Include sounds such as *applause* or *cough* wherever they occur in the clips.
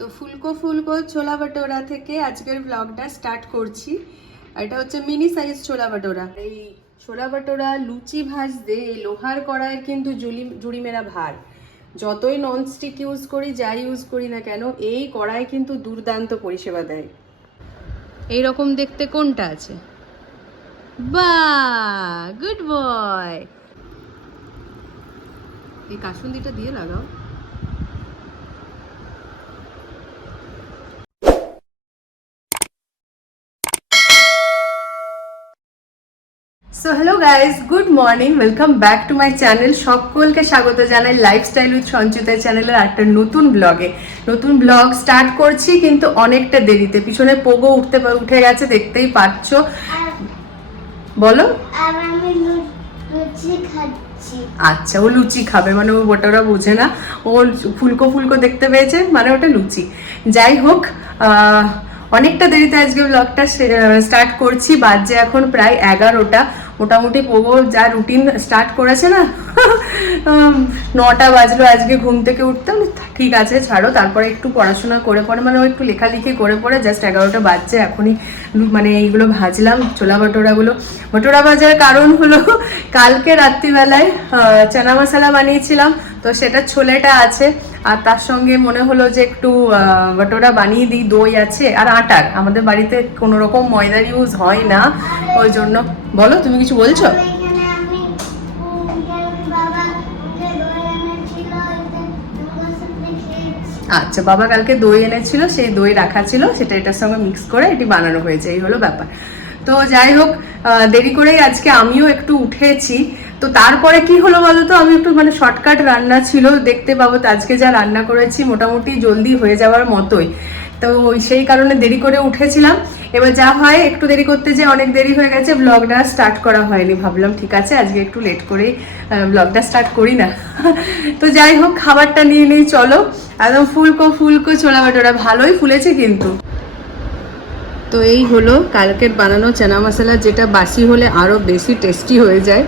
তো ফুলকো ফুলকো ছোলা ভাটোরা থেকে আজকের ব্লগটা স্টার্ট করছি। এটা হচ্ছে মিনি সাইজ ছোলা ভাটোরা। এই ছোলা ভাটোরা লুচি ভাজতে এই লোহার কড়াইয়ের কিন্তু জুলি জুড়ি মেরা ভার। যতই ননস্টিক ইউজ করি, যাই ইউজ করি না কেন, এই কড়াই কিন্তু দুর্দান্ত পরিষেবা দেয়। এই রকম দেখতে কোনটা আছে? বা গুড বয় এই কাসুন্দিটা দিয়ে লাগাও। So hello guys good morning welcome back to my channel সকলকে স্বাগত জানাই লাইফস্টাইল উইথ সঞ্চিতা চ্যানেলের একটা নতুন ব্লগে নতুন ব্লগ স্টার্ট করছি কিন্তু অনেকটা দেরিতে। পিছনে পোগো উঠতে উঠে গেছে দেখতেই পাচ্ছ। বলো। আচ্ছা ও লুচি খাবে মানে ও ওটা বোঝে না। ও ফুলকো ফুলকো দেখতে পেয়েছে মানে ওটা লুচি। যাই হোক অনেকটা দেরিতে আজকে ব্লগটা স্টার্ট করছি। বাজে এখন প্রায় এগারোটা। মোটামুটি প্রবল যা রুটিন স্টার্ট করেছে না নটা বাজলো আজকে ঘুম থেকে উঠতাম ঠিক আছে, ছাড়ো। তারপরে একটু পড়াশোনা করে পরে মানে একটু লেখালেখি করে পরে জাস্ট এগারোটা বাজছে। এখনই মানে এইগুলো ভাজলাম, ছোলা ভটোরাগুলো। ভটোরা ভাজার কারণ হলো, কালকে রাত্রিবেলায় চানা মশালা বানিয়েছিলাম। তো সেটা ছোলেটা আছে, আর তার সঙ্গে মনে হলো যে একটু ভটোরা বানিয়ে দিই, দই আছে, আর আটার আমাদের বাড়িতে কোনো রকম ময়দার ইউজ হয় না, ওই জন্য। বলো, তুমি কিছু বলছো? আচ্ছা বাবা কালকে দই এনেছিল, সেই দই রাখা ছিল, সেটা এটার সঙ্গে মিক্স করে এটি বানানো হয়েছে, এই হলো ব্যাপার। তো যাই হোক দেরি করেই আজকে আমিও একটু উঠেছি। তো তারপরে কি হলো বলো তো? আমি একটু মানে শর্টকাট রান্না ছিল, দেখতে পাবো আজকে যা রান্না করেছি, মোটামুটি জলদি হয়ে যাওয়ার মতোই। তো সেই কারণে দেরি করে উঠেছিলাম। এবার যা হয়, একটু দেরি করতে যে অনেক দেরি হয়ে গেছে ব্লগটা স্টার্ট করা হয়নি। ভাবলাম, ঠিক আছে, আজকে একটু লেট করেই ব্লগটা স্টার্ট করি না। *laughs* তো যাই হোক, খাবারটা নিয়ে নিই, চলো। একদম ফুলকো ফুলকো ছোলা বাটোরা ভালোই ফুলেছে কিন্তু। তো এই হলো, কালকের বানানো চানা মশলা, যেটা বাসি হলে আরও বেশি টেস্টি হয়ে যায়।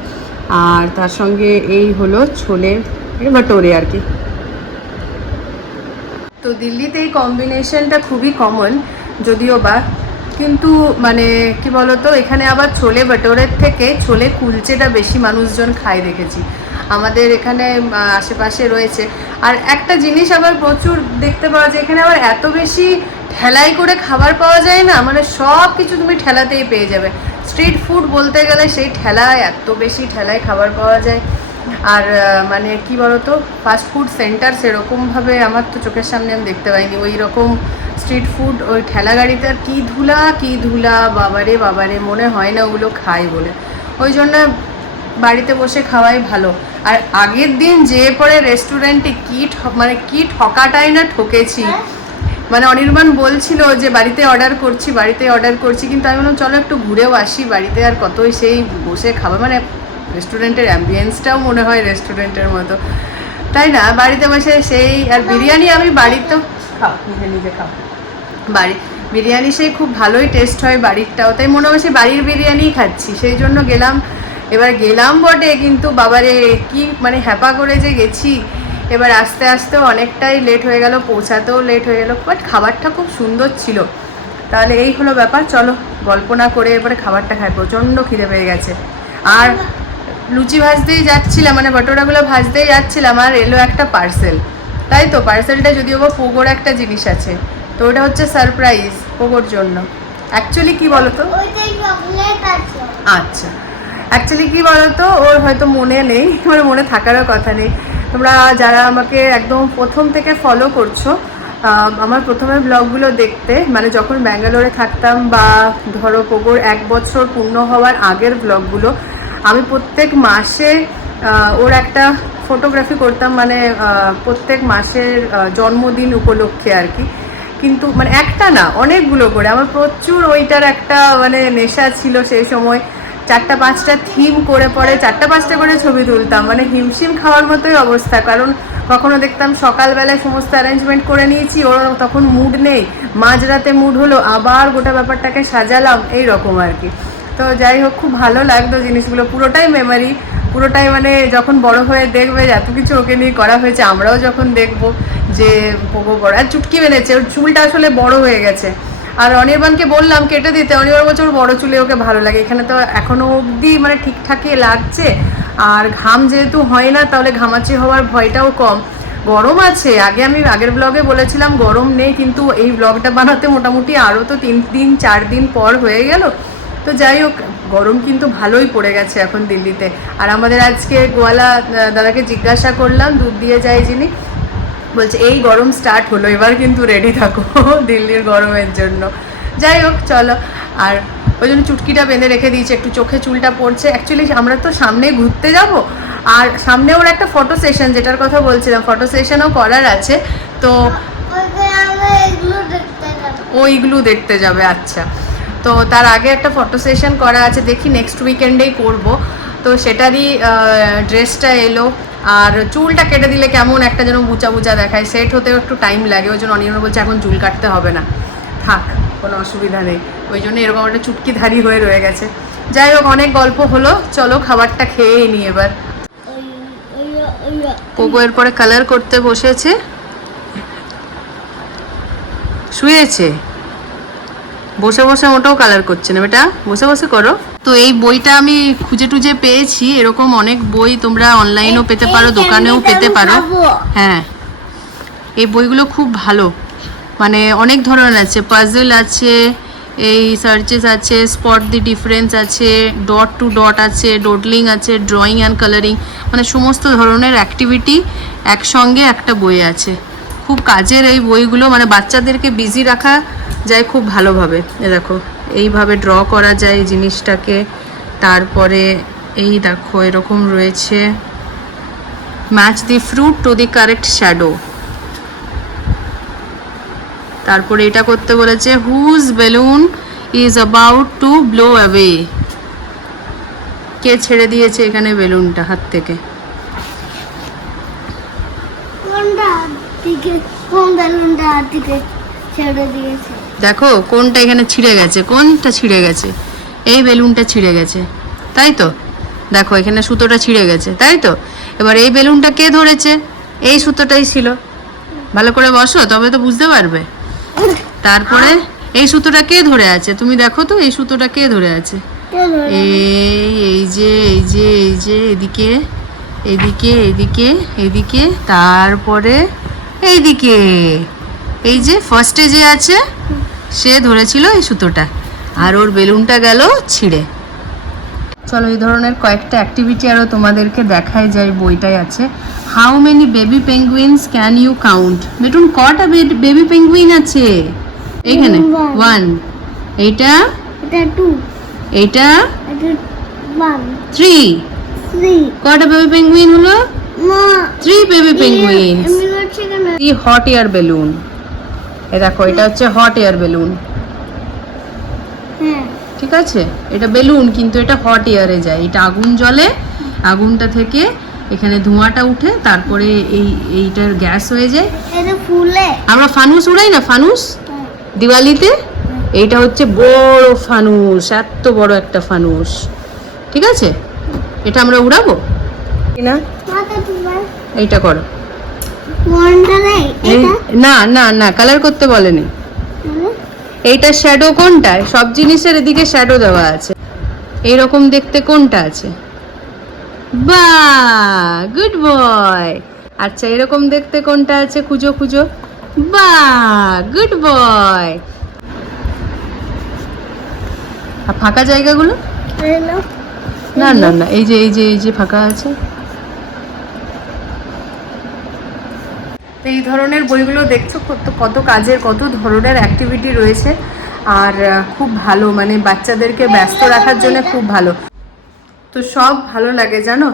আর তার সঙ্গে এই হলো ছোলে ভাটোরে আর কি। তো দিল্লিতে এই কম্বিনেশনটা খুবই কমন যদিও বা। কিন্তু মানে কি বলতো, এখানে আবার ছোলে ভাটোরের থেকে ছোলে কুলচেটা বেশি মানুষজন খায় দেখেছি। আমাদের এখানে আশেপাশে রয়েছে। আর একটা জিনিস আবার প্রচুর দেখতে পাওয়া যায়, এখানে আবার এত বেশি ঠেলাই করে খাবার পাওয়া যায় না মানে সব কিছু তুমি ঠেলাতেই পেয়ে যাবে। স্ট্রিট ফুড বলতে গেলে সেই ঠেলায়, এত বেশি ঠেলায় খাবার পাওয়া যায়। আর মানে কি বলতো? ফাস্ট ফুড সেন্টার সেরকমভাবে আমার তো চোখের সামনে আমি দেখতে পাইনি। ওই রকম স্ট্রিট ফুড, ওই ঠেলা গাড়িতে আর কী ধুলা কী ধুলা, বাবারে বাবারে, মনে হয় না ওগুলো খাই বলে। ওই জন্য বাড়িতে বসে খাওয়াই ভালো। আর আগের দিন যে পরে রেস্টুরেন্টে কি মানে কি ঠকাটাই না ঠকেছি। মানে অনির্বাণ বলছিল যে বাড়িতে অর্ডার করছি বাড়িতে অর্ডার করছি। কিন্তু আমি বললাম চলো একটু ঘুরেও আসি বাড়িতে আর কতই সেই বসে খাব। মানে রেস্টুরেন্টের অ্যাম্বিয়েন্সটাও মনে হয় রেস্টুরেন্টের মতো। তাই না? বাড়িতে বসে সেই আর বিরিয়ানি আমি বাড়িতেও খাও নিজে নিজে খাও। বাড়ি বিরিয়ানি সেই খুব ভালোই টেস্ট হয় বাড়িরটাও। তাই মনে হয় সে বাড়ির বিরিয়ানিই খাচ্ছি। সেই জন্য গেলাম এবার গেলাম বটে কিন্তু বাবারে কি মানে হ্যাপা করে যে গেছি। এবার আস্তে আস্তে অনেকটাই লেট হয়ে গেল পৌঁছাতেও লেট হয়ে গেল বাট খাবারটা খুব সুন্দর ছিল। তাহলে এই হলো ব্যাপার চলো গল্প না করে এবারে খাবারটা খাই প্রচণ্ড খিদে পেয়ে গেছে। আর লুচি ভাজতেই যাচ্ছিলাম মানে বটোরাগুলো ভাজতেই যাচ্ছিলাম আর এলো একটা পার্সেল তাই তো পার্সেলটা যদিও বা পোগোর একটা জিনিস আছে তো ওটা হচ্ছে সারপ্রাইজ পোগোর জন্য। অ্যাকচুয়ালি কি বলতো? আচ্ছা। অ্যাকচুয়ালি কি বলতো? ওর হয়তো মনে নেই *laughs* ওর মনে থাকারও কথা নেই। তোমরা যারা আমাকে একদম প্রথম থেকে ফলো করছ আমার প্রথমে ব্লগগুলো দেখতে মানে যখন ব্যাঙ্গালোরে থাকতাম বা ধরো পোগোর এক বছর পূর্ণ হওয়ার আগের ব্লগগুলো আমি প্রত্যেক মাসে ওর একটা ফটোগ্রাফি করতাম মানে প্রত্যেক মাসের জন্মদিন উপলক্ষে আর কি। কিন্তু মানে একটা না, অনেকগুলো করে। আমার প্রচুর ওইটার একটা মানে নেশা ছিল সেই সময়। চারটা পাঁচটা থিম করে পরে চারটা পাঁচটা করে ছবি তুলতাম। মানে হিমশিম খাওয়ার মতোই অবস্থা। কারণ কখনো দেখতাম সকালবেলায় সমস্ত অ্যারেঞ্জমেন্ট করে নিয়েছি ওর তখন মুড নেই। মাঝরাতে মুড হলো, আবার গোটা ব্যাপারটাকে সাজালাম এই রকম আর কি। তো যাই হোক, খুব ভালো লাগতো জিনিসগুলো। পুরোটাই মেমারি পুরোটাই মানে যখন বড় হয়ে দেখবে এত কিছু ওকে নিয়ে করা হয়েছে, আমরাও যখন দেখব যে বড় আর চুটকি বেঁধেছে, ওর চুলটা আসলে বড় হয়ে গেছে। আর অনির্বাণকে বললাম কেটে দিতে, অনির্বাণ বলছে ওর বড় চুলে ওকে ভালো লাগে। এখানে তো এখনও অবধি মানে ঠিকঠাকই লাগছে। আর ঘাম যেহেতু হয় না, তাহলে ঘামাচি হওয়ার ভয়টাও কম। গরম আছে, আগে আমি আগের ব্লগে বলেছিলাম গরম নেই, কিন্তু এই ব্লগটা বানাতে মোটামুটি আরও তো তিন দিন, চার দিন পর হয়ে গেল। তো যাই হোক, গরম কিন্তু ভালোই পড়ে গেছে এখন দিল্লিতে। আর আমাদের আজকে গোয়ালা দাদাকে জিজ্ঞাসা করলাম, দুধ দিয়ে যায় যিনি। বলছে এই গরম স্টার্ট হলো এবার কিন্তু রেডি থাকো *laughs* দিল্লির গরমের জন্য। যাই হোক চলো। আর ওই জন্য চুটকিটা বেঁধে রেখে দিয়েছে একটু চোখে চুলটা পড়ছে। অ্যাকচুয়ালি আমরা তো সামনে ঘুরতে যাব। আর সামনে ওর একটা ফটো সেশন যেটার কথা বলছিলাম ফটো সেশনও করার আছে। তো ওইগুলো দেখতে যাবে। আচ্ছা। তো তার আগে একটা ফটো সেশন করা আছে দেখি নেক্সট উইকেন্ডেই করব। তো সেটারই ড্রেসটা এলো। আর চুলটা কেটে দিলে কেমন একটা যেন বুচা বুচা দেখায়। সেট হতেও একটু টাইম লাগে, ওই জন্য অনিয়ন বলছে এখন চুল কাটতে হবে না। থাক, কোনো অসুবিধা নেই। ওই জন্য এরকম একটা চুটকি ধারি হয়ে রয়ে গেছে। যাই হোক, অনেক গল্প হলো। চলো, খাবারটা খেয়ে নিই এবার। ওই এরপরে কালার করতে বসেছে। শুয়েছে। বসে বসে ওটাও কালার করছে না বেটা? বসে বসে করো। তো এই বইটা আমি খুঁজে টুজে পেয়েছি। এরকম অনেক বই তোমরা অনলাইনেও পেতে পারো দোকানেও পেতে পারো। হ্যাঁ। এই বইগুলো খুব ভালো। মানে অনেক ধরনের আছে। পাজল আছে এই সার্চেস আছে স্পট দি ডিফারেন্স আছে ডট টু ডট আছে ডোডলিং আছে ড্রয়িং অ্যান্ড কালারিং মানে সমস্ত ধরনের অ্যাক্টিভিটি একসঙ্গে একটা বই আছে। খুব কাজের এই বইগুলো মানে বাচ্চাদেরকে বিজি রাখা যায় খুব ভালোভাবে। এ দেখো, এইভাবে ড্র করা যায় জিনিসটাকে। তারপরে এই দেখো, এরকম রয়েছে। Match the fruit to the correct shadow তারপরে এটা করতে বলেছে whose balloon is about to blow away কে ছেড়ে দিয়েছে এখানে বেলুনটা হাত থেকে? বেলুনটা দিকে ছেড়ে দিয়েছে? দেখো কোনটা এখানে ছিঁড়ে গেছে, কোনটা ছিঁড়ে গেছে? এই বেলুনটা ছিঁড়ে গেছে। তাই তো? দেখো, এখানে সুতোটা ছিঁড়ে গেছে, তাই তো? এবার এই বেলুনটা কে ধরেছে? এই সুতোটাই ছিল। ভালো করে বসো, তবে তো বুঝতে পারবে। তারপরে এই সুতোটা কে ধরে আছে? তুমি দেখো তো, এই সুতোটা কে ধরে আছে? এই এই যে এই যে এই যে, এদিকে এদিকে এদিকে এদিকে, তারপরে এইদিকে। এই যে ফার্স্টে যে আছে সে ধরেছিল এই সুতোটা। আর ওর বেলুনটা গেল ছিঁড়ে। চলো এই ধরনের কয়েকটা অ্যাক্টিভিটি আরও তোমাদেরকে দেখায় যায় বইটাই আছে। How many baby penguins can you count Bethune কটা বেবি পেঙ্গুইন আছে? এইখানে ওয়ান এইটা? এটা টু এইটা? থ্রি কটা বেবি পেঙ্গুইন হলো? Three baby three hot air balloon এ দেখো এটা হচ্ছে হট এয়ার বেলুন ঠিক আছে? এটা বেলুন কিন্তু এটা হট এয়ারে যায়। এটা আগুন জ্বলে আগুনটা থেকে এখানে ধোঁয়াটা উঠে তারপরে এই এইটার গ্যাস হয়ে যায়। এটা ফুলে। আমরা ফানুস উড়াই না ফানুস। দিওয়ালিতে? এইটা হচ্ছে বড় ফানুস এত বড় একটা ফানুস। ঠিক আছে? এটা আমরা উড়াবো? না এইটা করো কোনটা নেই এই- এটা না না না কালার করতে বলেনি? এইটা শ্যাডো কোনটা সব জিনিসের এদিকে শ্যাডো দেওয়া আছে। এইরকম দেখতে কোনটা আছে? বা গুড বয় আচ্ছা এরকম দেখতে কোনটা আছে? খুঁজো খুঁজো। বা গুড বয় আর ফাঁকা জায়গাগুলো? না না না এই যে এই যে এই যে ফাঁকা আছে। এই ধরনের বইগুলো দেখছ, কত কত কাজের, কত ধরনের অ্যাক্টিভিটি রয়েছে। আর খুব ভালো মানে বাচ্চাদেরকে ব্যস্ত রাখার জন্য খুব ভালো। তো সব ভালো লাগে, জানো?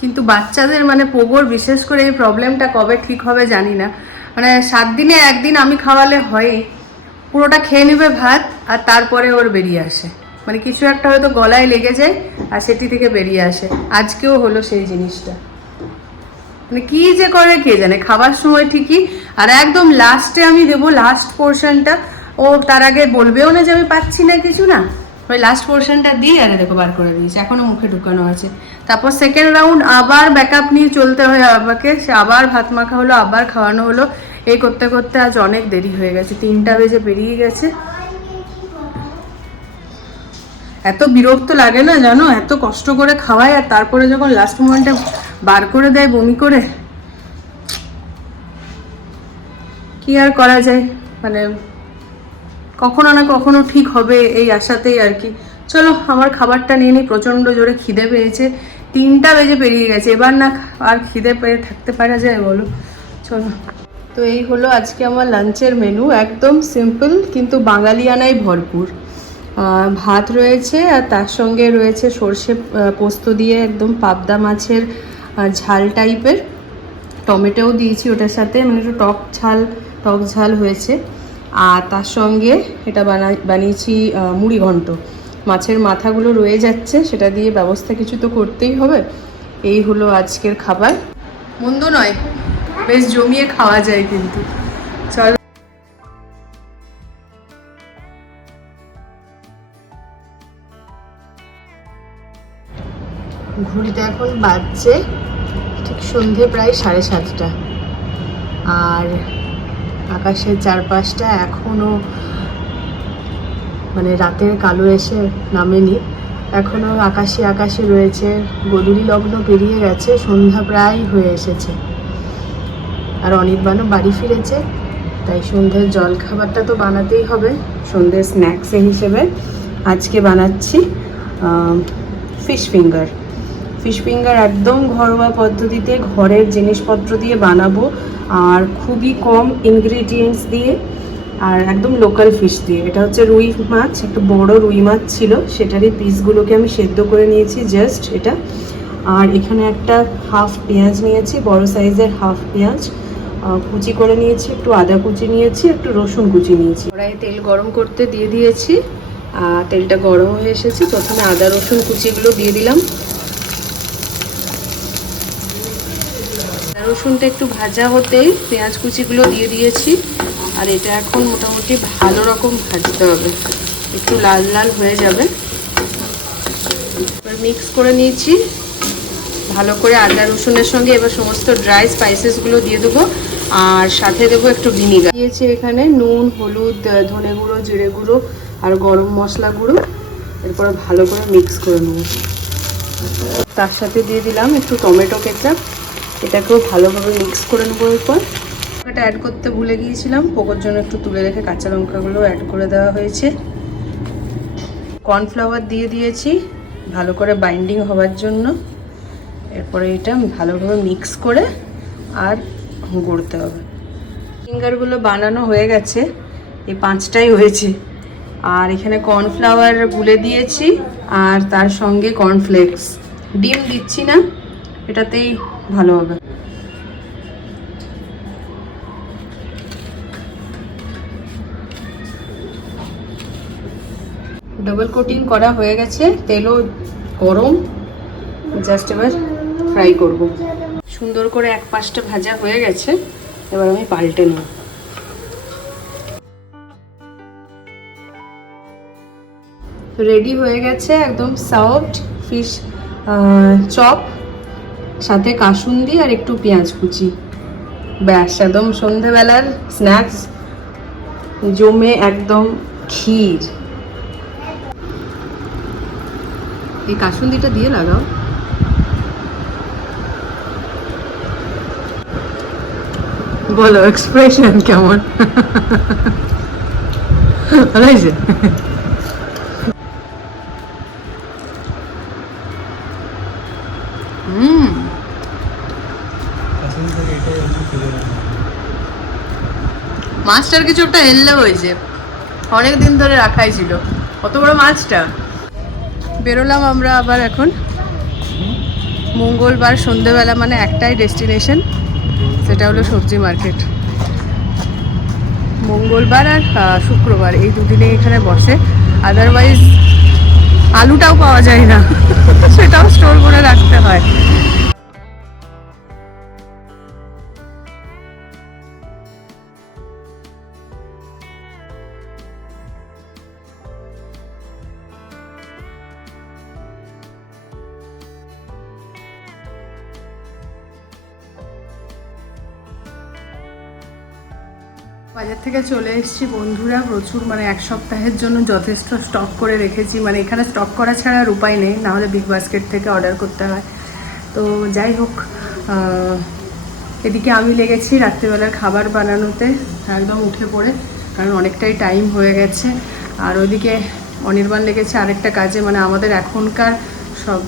কিন্তু বাচ্চাদের মানে পোগোর বিশেষ করে এই প্রবলেমটা কবে ঠিক হবে জানি না। মানে সাত দিনে একদিন আমি খাওয়ালে হয়ই। পুরোটা খেয়ে নেবে ভাত, আর তারপরে ওর বেরিয়ে আসে। মানে কিছু একটা হয়তো গলায় লেগে যায়, আর সেটি থেকে বেরিয়ে আসে। আজকেও হলো সেই জিনিসটা। মানে কি যে করে কে জানে, খাবার সময় ঠিকই। আর একদম লাস্টে আমি দেবো লাস্ট পোর্শনটা ও তার আগে বলবেও না যে আমি পাচ্ছি না কিছু না। ওই লাস্ট পোর্শনটা দিয়ে আরে দেখো বার করে দিয়েছে, এখনও মুখে ঢুকানো আছে। তারপর সেকেন্ড রাউন্ড আবার ব্যাকআপ নিয়ে চলতে হয় আমাকে, সে আবার ভাত মাখা হলো, আবার খাওয়ানো হলো। এই করতে করতে আজ অনেক দেরি হয়ে গেছে, তিনটা বেজে পেরিয়ে গেছে। এত বিরক্ত লাগে না জানো? এত কষ্ট করে খাওয়ায় আর তারপরে যখন লাস্ট মোমেন্টে বার করে দেয়, বমি করে। কি আর করা যায়? মানে কখনো না কখনো ঠিক হবে এই আশাতেই আর কি। চলো, আমার খাবারটা নিয়ে নিই। প্রচণ্ড জোরে খিদে পেয়েছে। তিনটা বেজে পেরিয়ে গেছে। এবার না আর খিদে পেয়ে থাকতে পারা যায়, বলো। চলো। তো এই হলো আজকে আমার লাঞ্চের মেনু একদম সিম্পল কিন্তু বাঙালিয়ানায় ভরপুর। ভাত রয়েছে আর তার সঙ্গে রয়েছে সর্ষে পোস্ত দিয়ে একদম পাবদা মাছের ঝাল টাইপের। টমেটোও দিয়েছি ওটার সাথে মানে একটু টক ঝাল টক ঝাল হয়েছে। আর তার সঙ্গে এটা বানা বানিয়েছি মুড়ি ঘন্ট। মাছের মাথাগুলো রয়ে যাচ্ছে, সেটা দিয়ে ব্যবস্থা কিছু তো করতেই হবে। এই হলো আজকের খাবার। মন্দ নয়, বেশ জমিয়ে খাওয়া যায় কিন্তু। চল। এখন বাজছে ঠিক সন্ধে প্রায় সাড়ে সাতটা। আর আকাশের চারপাশটা এখনও মানে রাতের কালো এসে নামেনি। এখনও আকাশে আকাশে রয়েছে, গধূলি লগ্ন পেরিয়ে গেছে, সন্ধ্যা প্রায় হয়ে এসেছে। আর অনির্বাণও বাড়ি ফিরেছে, তাই সন্ধ্যের জল খাবারটা তো বানাতেই হবে, সন্ধ্যের স্ন্যাক্সে হিসেবে আজকে বানাচ্ছি ফিশ ফিঙ্গার ফিশ ফিঙ্গার একদম ঘরোয়া পদ্ধতিতে ঘরের জিনিসপত্র দিয়ে বানাবো আর খুবই কম ইনগ্রিডিয়েন্টস দিয়ে আর একদম লোকাল ফিশ দিয়ে। এটা হচ্ছে রুই মাছ, একটু বড় রুই মাছ ছিল, সেটারই পিসগুলোকে আমি সেদ্ধ করে নিয়েছি জাস্ট এটা। আর এখানে একটা হাফ পেঁয়াজ নিয়েছি, বড় সাইজের হাফ পেঁয়াজ। কুচি করে নিয়েছি, একটু আদা কুচি নিয়েছি, একটু রসুন কুচি নিয়েছি। কড়াইয়ে তেল গরম করতে দিয়ে দিয়েছি। তেলটা গরম হয়ে এসেছে, প্রথমে আদা রসুন কুচিগুলো দিয়ে দিলাম। রসুনটা একটু ভাজা হতেই পেঁয়াজ কুচিগুলো দিয়ে দিয়েছি। আর এটা এখন মোটামুটি ভালো রকম ভাজতে হবে। একটু লাল লাল হয়ে যাবে। এবার মিক্স করে নিয়েছি। ভালো করে আদা রসুনের সঙ্গে এবার সমস্ত ড্রাই স্পাইসেসগুলো দিয়ে দেবো। আর সাথে দেবো একটু ভিনিগার দিয়েছি এখানে নুন, হলুদ, ধনে গুঁড়ো, জিরে গুঁড়ো আর গরম মশলা গুঁড়ো। এরপরে ভালো করে মিক্স করে নেব। তার সাথে দিয়ে দিলাম একটু টমেটো কেচাপ। এটাকেও ভালোভাবে মিক্স করে নেব এরপর। এটা অ্যাড করতে ভুলে গিয়েছিলাম, পোকোর জন্য একটু তুলে রেখে কাঁচা লঙ্কাগুলো অ্যাড করে দেওয়া হয়েছে। কর্নফ্লাওয়ার দিয়ে দিয়েছি, ভালো করে বাইন্ডিং হওয়ার জন্য। এরপরে এটা ভালোভাবে মিক্স করে আর গড়তে হবে। ফিঙ্গারগুলো বানানো হয়ে গেছে, এই পাঁচটাই হয়েছে। আর এখানে কর্নফ্লাওয়ার গুলে দিয়েছি, আর তার সঙ্গে কর্নফ্লেক্স ডিম দিচ্ছি না, এটাতেই ভালো হবে। ডবল কোটিং করা হয়ে গেছে, তেলও গরম। জাস্ট এবার ফ্রাই করব। সুন্দর করে এক পাশটা ভাজা হয়ে গেছে, এবার আমি পাল্টে নেব। রেডি হয়ে গেছে একদম সফট ফিশ চপ সাথে কাসুন্দি আর একটু পেঁয়াজ কুচি। ব্যাস, একদম সন্ধেবেলার স্ন্যাক্স জমে একদম ক্ষীর। এই কাসুন্দিটা দিয়ে লাগাও। বলো এক্সপ্রেশন কেমন? হয়েছে? মাছটার কিছু একটা হেললে হয়েছে। অনেক দিন ধরে রাখাই ছিল। কত বড় মাছটা? বেরোলাম আমরা আবার এখন। মঙ্গলবার সন্ধেবেলা মানে একটাই ডেস্টিনেশন, সেটা হলো সবজি মার্কেট। মঙ্গলবার আর শুক্রবার, এই দুদিনে এখানে বসে। আদারওয়াইজ আলুটাও পাওয়া যায় না। *laughs* সেটাও স্টোর করে রাখতে হয়। বাজার থেকে চলে এসেছি বন্ধুরা। প্রচুর মানে এক সপ্তাহের জন্য যথেষ্ট স্টক করে রেখেছি। মানে এখানে স্টক করা ছাড়া আর উপায় নেই নাহলে বিগ বাস্কেট থেকে অর্ডার করতে হয়। তো যাই হোক এদিকে আমি লেগেছি রাত্রিবেলার খাবার বানানোতে, একদম উঠে পড়ে, কারণ অনেকটাই টাইম হয়ে গেছে। আর ওইদিকে অনির্বাণ লেগেছে আরেকটা কাজে মানে আমাদের এখনকার সব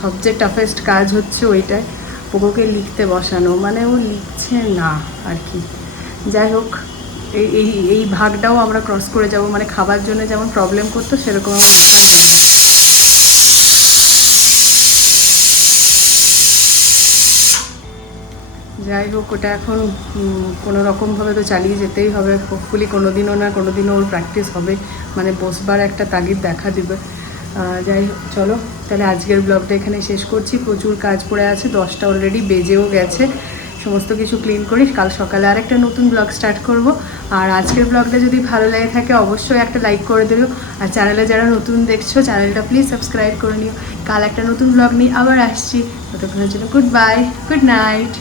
সবচেয়ে টাফেস্ট কাজ হচ্ছে ওইটাই, পোকোকে লিখতে বসানো। মানে ও লিখছে না আর কি। যাই হোক এই এই এই ভাগটাও আমরা ক্রস করে যাব মানে খাবার জন্য যেমন প্রবলেম করতো, সেরকম যাই হোক, ওটা এখন কোনো রকমভাবে তো চালিয়ে যেতেই হবে। হোপফুলি কোনো দিনও না কোনো দিনও ওর প্র্যাকটিস হবে। মানে বসবার একটা তাগিদ দেখা দিবে। যাই হোক, চলো। তাহলে আজকের ব্লগটা এখানে শেষ করছি। প্রচুর কাজ পড়ে আছে, দশটা অলরেডি বেজেও গেছে। সমস্ত কিছু ক্লিন করি কাল সকালে আর একটা নতুন ব্লগ স্টার্ট করব। আর আজকের ব্লগটা যদি ভালো লাগে থাকে, অবশ্যই একটা লাইক করে দিও। আর চ্যানেলে যারা নতুন দেখছ চ্যানেলটা প্লিজ সাবস্ক্রাইব করে নিও। কাল একটা নতুন ব্লগ নিয়ে আবার আসছি। ততক্ষণের জন্য গুড বাই গুড নাইট